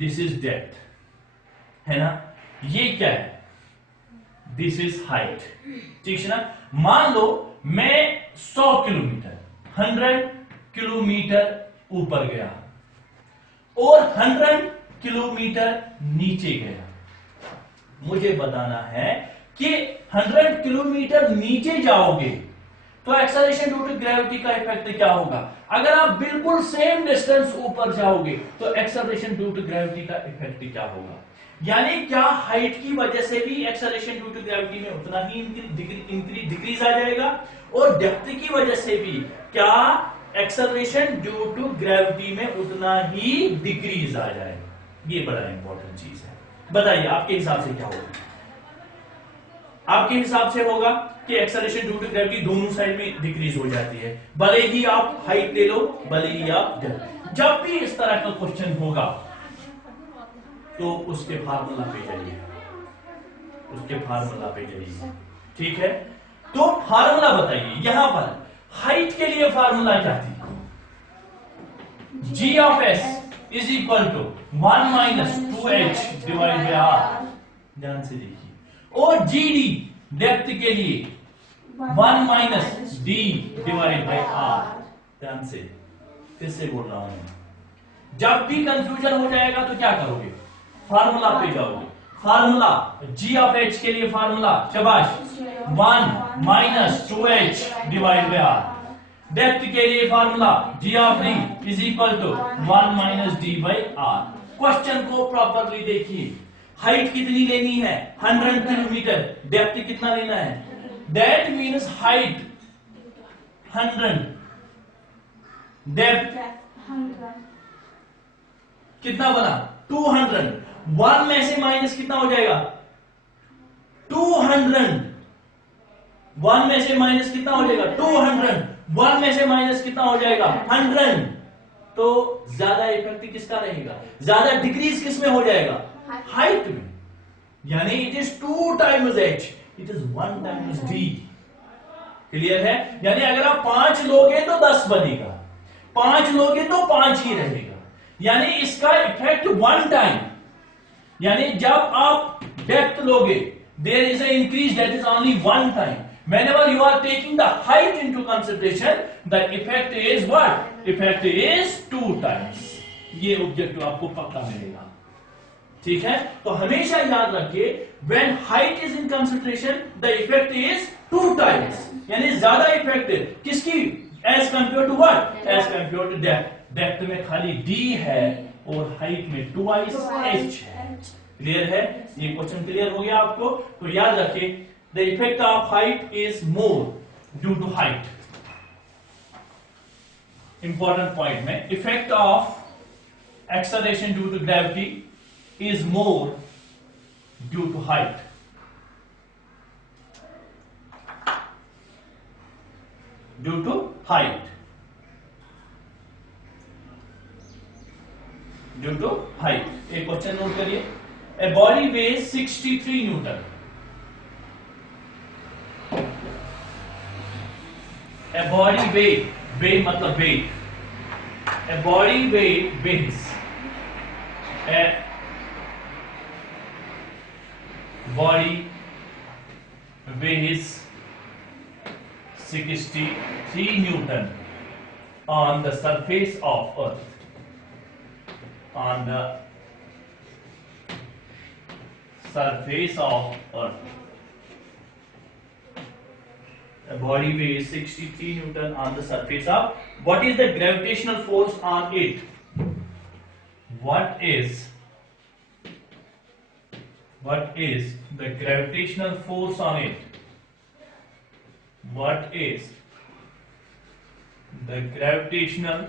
This is depth, है ना। ये क्या है, दिस इज हाइट, ठीक है ना। मान लो मैं 100 किलोमीटर 100 किलोमीटर ऊपर गया और 100 किलोमीटर नीचे गया। मुझे बताना है कि 100 किलोमीटर नीचे जाओगे तो एक्सेलरेशन ड्यू टू ग्रेविटी का इफेक्ट क्या होगा। अगर आप बिल्कुल सेम डिस्टेंस ऊपर जाओगे तो एक्सेलरेशन ड्यू टू ग्रेविटी का इफेक्ट क्या होगा। यानी क्या हाइट की वजह से भी एक्सेलरेशन ड्यू टू ग्रेविटी में उतना ही डिक्रीज आ जाएगा और डेप्थ की वजह से भी क्या एक्सेलरेशन ड्यू टू ग्रेविटी में उतना ही डिक्रीज आ जाएगा। ये बड़ा इंपॉर्टेंट चीज है। बताइए आपके हिसाब से क्या होगा। आपके हिसाब से होगा कि एक्सेलरेशन ड्यू टू ग्रेविटी दोनों साइड में डिक्रीज हो जाती है, भले ही आप हाइट ले लो भले ही आप डेप्थ। जब भी इस तरह का क्वेश्चन होगा तो उसके फार्मूला पे जाइए, उसके फार्मूला पे जाइए, ठीक है। तो फार्मूला बताइए, यहां पर हाइट के लिए फार्मूला क्या थी, g of s is equal to 1 minus 2h divide by are. ध्यान से देखिए। और जी डी डेप्थ के लिए 1 minus D divide by are. ध्यान से फिर से बोल रहा हूं मैं। जब भी कंफ्यूजन हो जाएगा तो क्या करोगे, फार्मूला पे जाओगे। फार्मूला जी ऑफ एच के लिए फार्मूला शाबाश 1 minus 2h divide by R. Depth के लिए formula G of D is equal to 1 minus D by R. Question को प्रॉपरली देखिए। हाइट कितनी लेनी है 100 किलोमीटर, डेप्थ कितना लेना है, दैट मीन्स हाइट 100, डेप्थ कितना बना 200। 1 में से माइनस कितना हो जाएगा 200। 1 में से माइनस कितना हो जाएगा 200। 1 में से माइनस कितना हो जाएगा 100। तो ज्यादा इफेक्ट किसका रहेगा, ज्यादा डिक्रीज किस में हो जाएगा, हाइट में। यानी it is 2 times h, it is 1 times d। Clear है। यानी अगर आप 5 लोगे तो 10 बनेगा, 5 लोगे तो 5 ही रहेगा। यानी इसका इफेक्ट 1 टाइम। यानी जब आप डेप्थ लोगे there is a increase that is only 1 time. Whenever you are taking the height into consideration, the effect is what? Effect is 2 times. ये ऑब्जेक्टिव आपको पक्का मिलेगा, ठीक है। तो हमेशा याद रखिए when height is in consideration, the effect is 2 times. यानी ज्यादा इफेक्ट किसकी, as compared to what? As compared to depth. Depth में खाली d है और हाइट में 2h है। क्लियर है, ये क्वेश्चन क्लियर हो गया आपको। तो याद रखिए the effect of height is more due to height. Important point में effect of acceleration due to gravity is more due to height. Due to height. Due to height. एक क्वेश्चन नोट करिए। A body weighs 63 Newton. A body weight, weight मतलब weight. A body weight weighs. A body weighs 63 Newton on the surface of Earth. On the surface of Earth. A body weighs 63 Newton on the surface of. What is the gravitational force on it? What is the gravitational force on it? What is the gravitational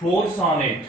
force on it?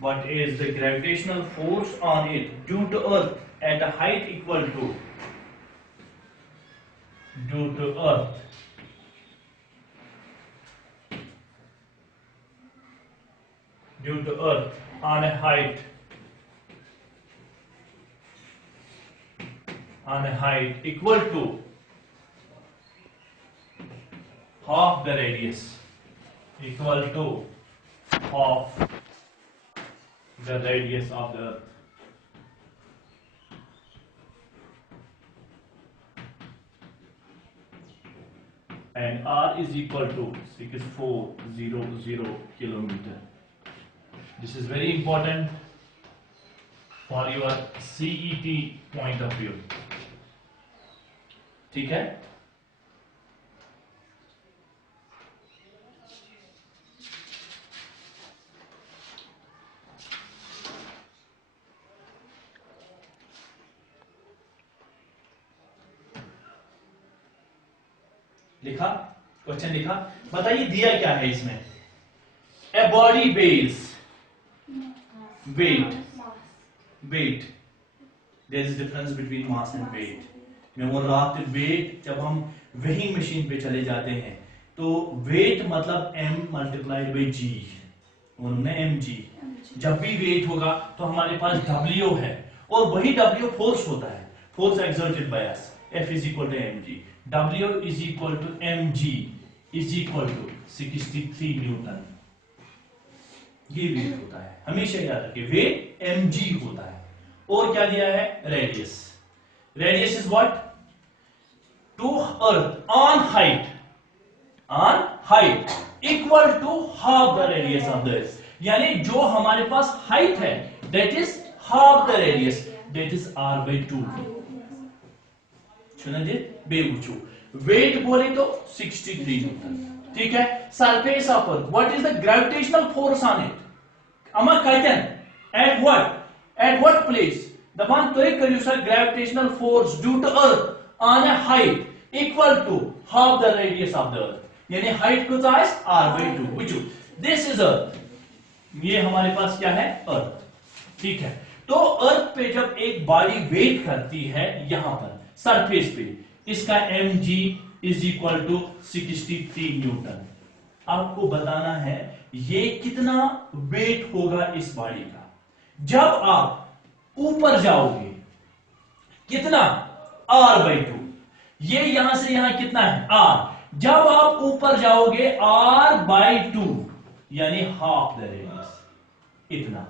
What is the gravitational force on it due to Earth at a height equal to due to Earth on a height equal to half the radius equal to of the radius of the earth. And r is equal to 6400 kilometer. This is very important for your CET point of view. ठीक है? लिखा, question लिखा, बताइए दिया क्या है इसमें? A body weighs weight weight there is difference between mass and weight. मैं बोल रहा था वेट, जब हम वेइंग मशीन पे चले जाते हैं तो वेट मतलब m मल्टीप्लाइड बाई जी, उन्होंने mg. जब भी वेट होगा तो हमारे पास w है और वही w फोर्स होता है, force exerted by us. F is equal to mg. W is equal to mg is equal to 63 Newton. ये वेट होता है, हमेशा याद रखिए वेट mg होता है. और क्या दिया है? Radius. Radius is what? To earth on height, on height equal to half the radius of the earth. यानी जो हमारे पास हाइट है that is half the radius, that is r/2. सुना जी बेवुचू. वेट बोले तो 63 न्यूटन. ठीक है. Surface of earth, what is the gravitational force on it? अमा कहते एट व्हाट प्लेस? दपान तुम करियो sir gravitational force due to earth on a height equal to half the radius of the earth. यानी height को r/2. बुझो, this is earth. ये हमारे पास क्या है? अर्थ. ठीक है. तो अर्थ पे जब एक बॉडी वेट करती है यहां पर सरफेस पे, इसका mg is equal to 63 newton. आपको बताना है ये कितना वेट होगा इस बॉडी का. जब आप ऊपर जाओगे कितना? r/2. ये यहां से यहां कितना है? r. जब आप ऊपर जाओगे r/2 यानी हाफ द रेडियस, इतना.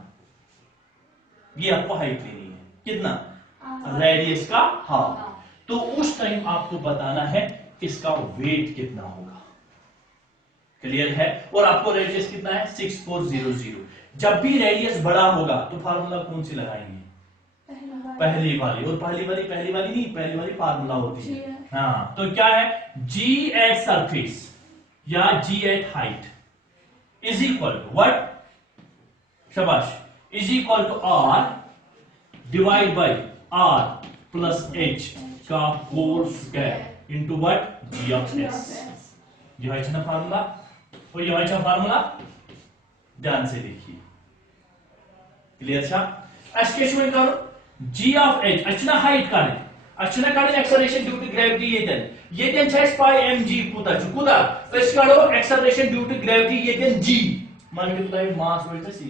ये आपको हाइट लेनी है. कितना? रेडियस का हाफ. तो उस टाइम आपको बताना है इसका वेट कितना होगा. क्लियर है? और आपको रेडियस कितना है? 6400. जब भी रेडियस बड़ा होगा तो फार्मूला कौन सी लगाएंगे? पहली वाली. और पहली वाली नहीं, पहली वाली फार्मूला होती है. हाँ, तो क्या है? g एट सरफेस या g at height is equal to what? शाबाश. Is equal to r divide by r plus h का whole square into what? g of s. ये है ना फार्मूला. और ये है फार्मूला. ध्यान से देखिए. क्लियर छा? एस्केश में करो g ऑफ h अच्छा हाइट का है, अच्छा का एक्सेलरेशन ड्यू टू ग्रेविटी. ये छाइस पाई mg कूता छु कूता. तो इसका एक्सेलरेशन ड्यू टू ग्रेविटी ये g multiply mass versus c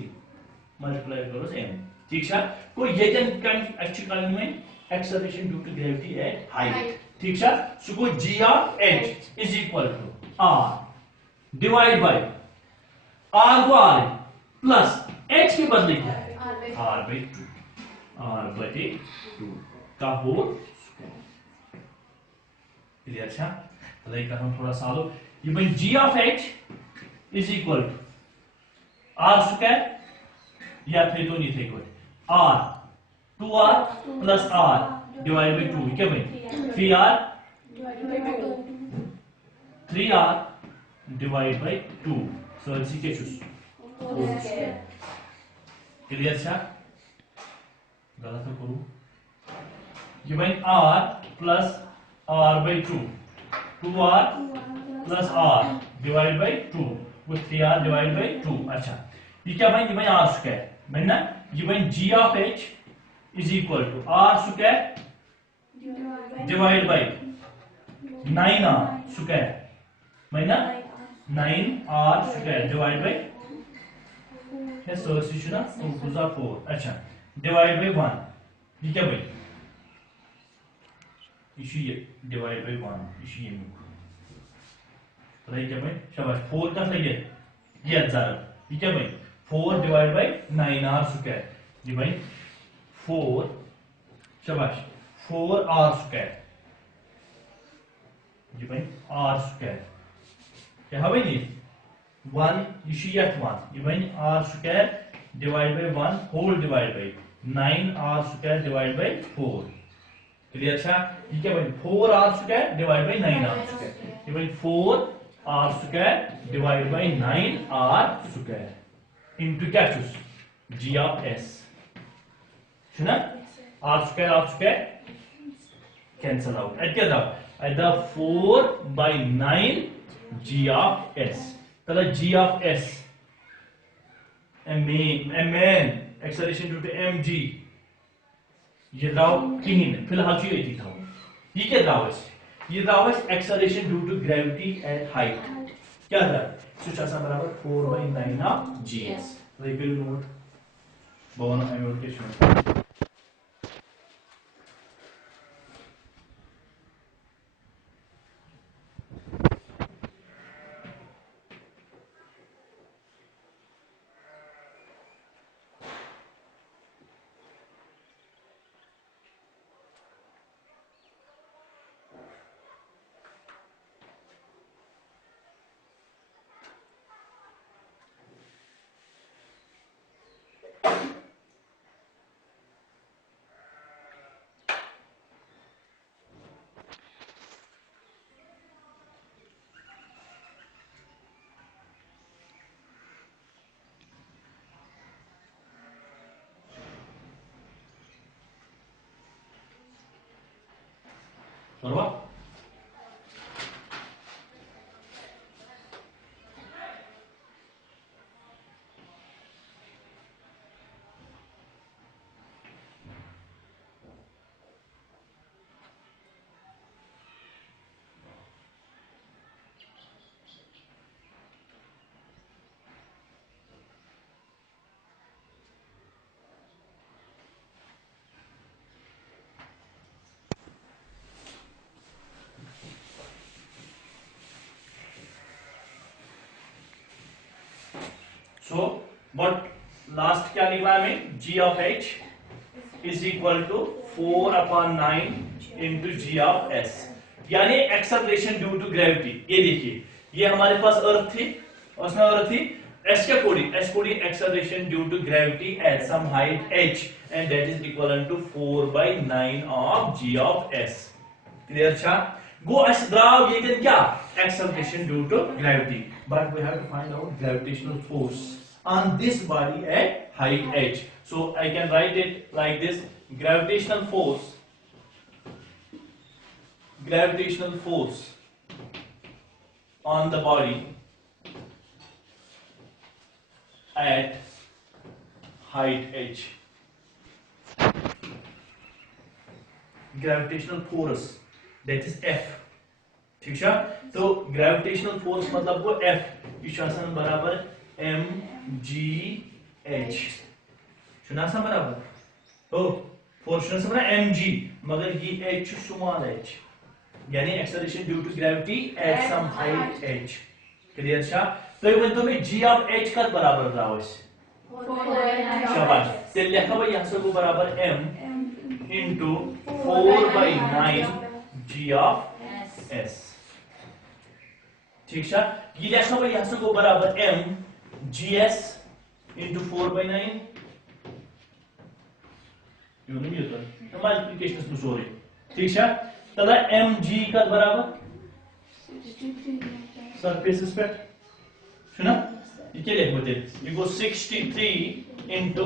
multiply करो m. ठीक है. को ये एक्चुअल में acceleration due to gravity at height. ठीक है. सो को g of h is equal to r divide by r को r प्लस h के बदले क्या है? r/2 का होल स्क्वायर. क्लियर? अच्छा बताइए कर हम थोड़ा सा लो. ये भाई g of h is equal to r square या फिर तो नहीं थे कोई r 2r plus r divide by 2. क्या भाई? 3r 3r divide by 2. सो इसी के चूज. क्लियर? अच्छा गलत तो करूं. ये भाई r plus r by 2, 2r plus r divide by 2 वो 3r डिवाइड बाई 2. अच्छा ये क्या भाई? ये भाई r स्क्वायर मैं ना. ये भाई g of h is equal to r square divide by 9r square मैं ना 9r स्क्वायर डिवाइड बाई है. सो इसी ना 2 4. अच्छा डिवाइड बाई 1. ये क्या भाई? इशू ये डिवाइड बाई 1 इशू ये में. तो क्या भाई? शाबाश. 4 का सही है. ये ज़रब ये क्या बन 4 डिवाइड बाय 9r स्क्वायर ये बन 4 शाबाश 4r स्क्वायर ये बन r स्क्वायर क्या बन ये 1 ये 1 ये one r square divide by 1 whole divide by 9r square divide by 4 clear था ये क्या बन 4r square divide by 9r square ये बन 4r square divide by 9r square into क्या चूस g ऑफ s है ना r square cancel out at क्या था at the 4 by 9 g of s तला g of s mn acceleration due to mg ये द्राव कहीं फिलहाल जो ये था ये क्या द्राव है ये द्राव है acceleration due to gravity at height क्या था सुच आसा बराबर 4 by 9 of gs तो ये बिल नोट बोनो एमोट के शुरू बरोबर So, what last क्या लिखा है हमें g of h is equal to 4 upon 9 into g of s यानी एक्सेलरेशन ड्यू टू ग्रेविटी ये देखिए ये हमारे पास अर्थ थी उसमें अर्थ थी s क्या कोडी acceleration due to gravity at some height h and that is equivalent to 4 by 9 of g of s clear था गो अस द्राव ये दिन क्या acceleration due to gravity but we have to find out gravitational force on this body at height h so I can write it like this gravitational force on the body at height h gravitational force that is f ठीक है तो gravitational force मतलब वो F इशासन बराबर mgh सुना सा बराबर तो फोर्स सुना सा बराबर mg मगर ये h स्मॉल h यानी acceleration due to gravity at some height h clear छा तो ये बनतो में g ऑफ h का बराबर रहा है शाबाश ते लिखा भाई यहां से वो बराबर m into 4 by 9 g of s ठीक है ये लिखा भाई यहां से को बराबर m gs into 4 by 9 क्यों नहीं होता तो मल्टीप्लिकेशन में सॉरी ठीक है तला mg का बराबर सरफेस पे सुना ये क्या लिख बोलते ये को 63 into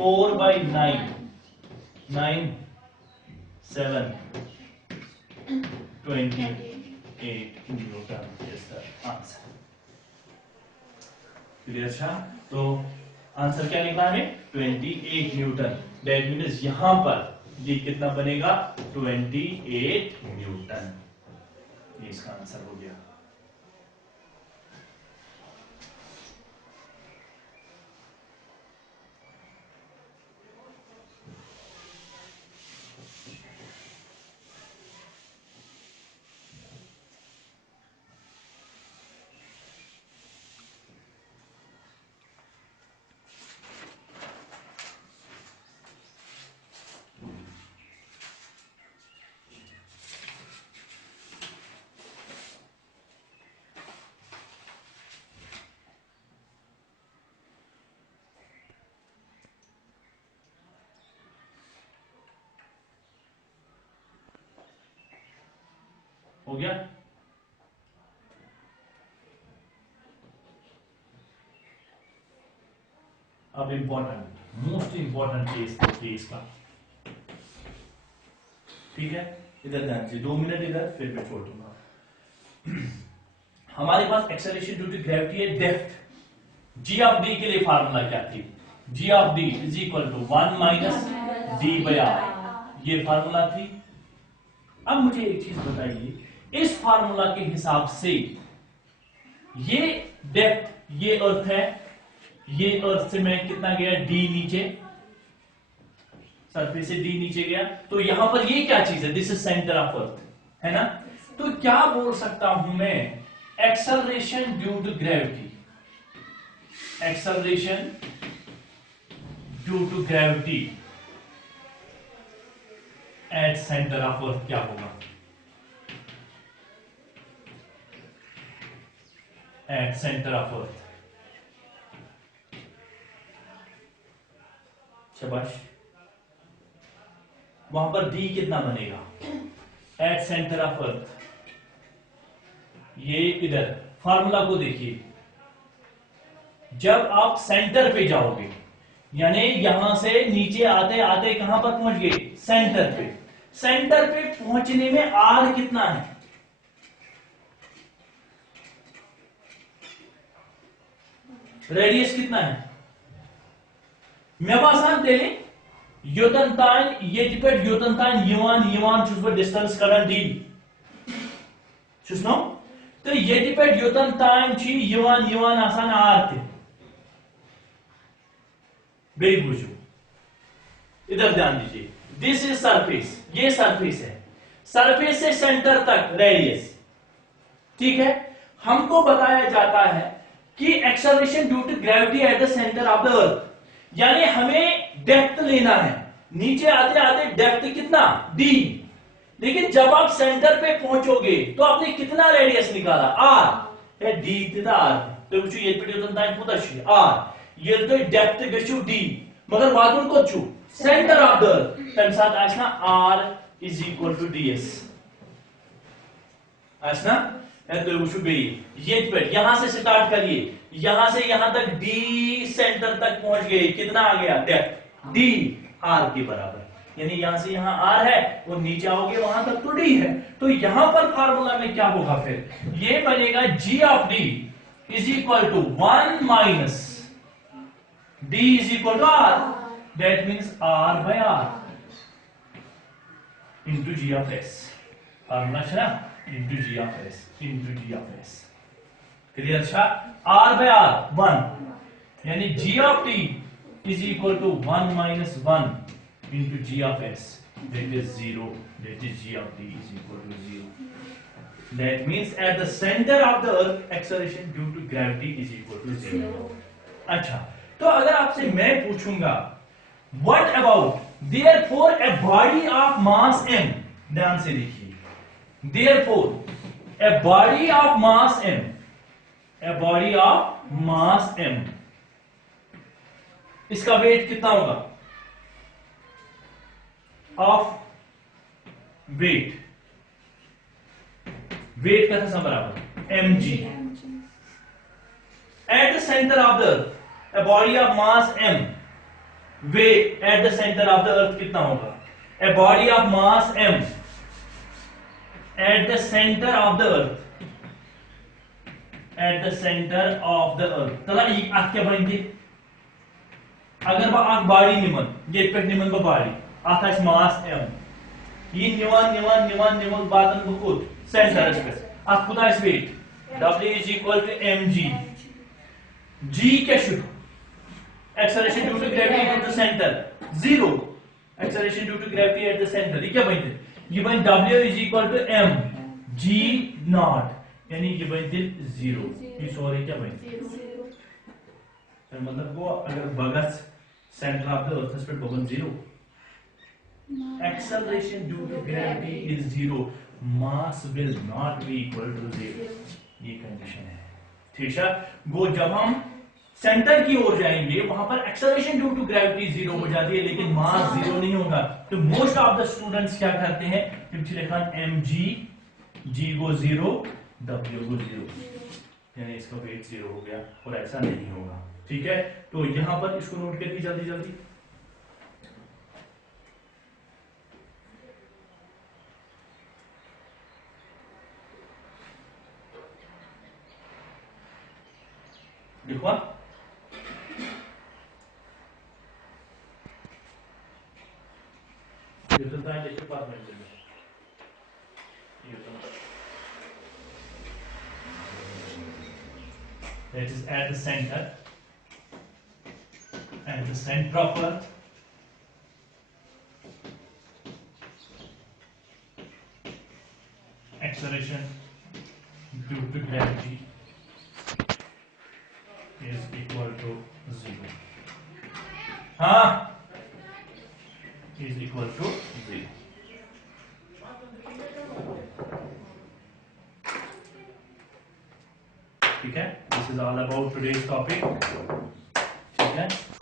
4 by 9 7 28 Newton is the answer clear था तो आंसर क्या निकला हमें 28 न्यूटन दैट मींस यहां पर ये कितना बनेगा 28 न्यूटन ये इसका आंसर हो गया हो गया। अब इंपॉर्टेंट मोस्ट इंपॉर्टेंट केस का, ठीक है, इधर ध्यान से 2 मिनट इधर, फिर मैं छोड़ दूंगा। हमारे पास एक्सेलरेशन ड्यू टू ग्रेविटी है डेप्थ। जी ऑफ डी के लिए फार्मूला क्या थी? G of D is equal to 1 minus D by r, ये फार्मूला थी। अब मुझे एक चीज बताइए, इस फार्मूला के हिसाब से ये डेप्थ, ये अर्थ है, ये अर्थ से मैं कितना गया डी नीचे, सरफेस से डी नीचे गया, तो यहां पर ये क्या चीज है? This is centre of earth, है ना? तो क्या बोल सकता हूं मैं? Acceleration due to gravity, acceleration due to gravity at centre of earth क्या होगा? एट सेंटर ऑफ अर्थ, शाबाश, वहां पर डी कितना बनेगा? एट सेंटर ऑफ अर्थ, ये इधर फार्मूला को देखिए, जब आप सेंटर पे जाओगे, यानी यहां से नीचे आते आते कहां पर पहुंच गए? सेंटर पे। सेंटर पे पहुंचने में आर कितना है? रेडियस कितना है? मैं आसान दे योतनतान ये पे योतनतान यवान चुस डिस्टेंस कड़न डी चुस नो, तो ये पे योतनतान यवान आसान आर ते बे बुझो, इधर ध्यान दीजिए, दिस इज सरफेस, ये सरफेस है, सरफेस से सेंटर तक रेडियस, ठीक है। हमको बताया जाता है कि acceleration due to gravity at the centre of the earth, यानी हमें डेप्थ लेना है, नीचे आते आते डेप्थ कितना? डी। लेकिन जब आप सेंटर पे पहुंचोगे तो आपने कितना रेडियस निकाला? आर। डी थीटा आर, तो कुछ ये वीडियो तो टाइम पूरा शी आर, ये तो डेप्थ गछु डी, मगर वादुन को छु सेंटर ऑफ द अर्थ, तम साथ आसना आर इज इक्वल टू डीएस, आसना तो कुछ बे ये पे यहां से स्टार्ट करिए, यहां से यहां तक डी सेंटर तक पहुंच गए, कितना आ गया? डेप्थ डी आर के बराबर, यानी यहां से यहां आर है और नीचे आओगे वहां तक तो डी है। तो यहां पर फार्मूला में क्या होगा? फिर ये बनेगा g of D is equal to 1 minus d is equal to r, that means r by r into g of s, formula है ना, into g of s, into g of s, clear? अच्छा, r by r 1, यानी g of t is equal to 1 minus 1 into g of s, that is 0, that is g of t is equal to 0, that means at the centre of the earth acceleration due to gravity is equal to 0। अच्छा, तो अगर आपसे मैं पूछूंगा what about therefore a body of mass m, ध्यान से देखिए, therefore a body of mass m, a body of mass m, इसका वेट कितना होगा? ऑफ वेट, वेट का था बराबर mg, at the centre of the earth a body of mass m, weight at the center of the earth कितना होगा? a body of mass m at the center of the earth, at the center of the earth, तला ये आख क्या बनेंगे? अगर बा आख बॉडी निमन, ये पे निमन बा बॉडी, आख है मास m, ये निमन बातन बुकुट सेंटर पे, आख खुदा इस wait, W is equal to mg, g क्या शुरू? Acceleration due to gravity at the center 0, acceleration due to gravity at the center, ये क्या बनते? ये बन W is equal to m g naught, यानी ये बनते 0, ये सॉरी क्या बनते? मतलब वो अगर बगस सेंटर ऑफ द अर्थ पे बगन 0, acceleration due to gravity is 0, mass will not be equal to 0, ये कंडीशन है, ठीक है। वो जब हम सेंटर की ओर जाएंगे वहां पर एक्सेलरेशन ड्यू टू ग्रेविटी 0 हो जाती है, लेकिन मास 0 नहीं होगा। तो मोस्ट ऑफ द स्टूडेंट्स क्या करते हैं? mg G को 0, W को 0, यानी इसका वेट 0 हो गया और ऐसा नहीं होगा। ठीक है, तो यहां पर इसको नोट करिए जल्दी जल्दी। लिखवा, चलता है लेक्चर पास में that is at the center of Earth, acceleration due to gravity is equal to 0. हाँ, is equal to 0. ठीक है, this is all about today's topic. ठीक है।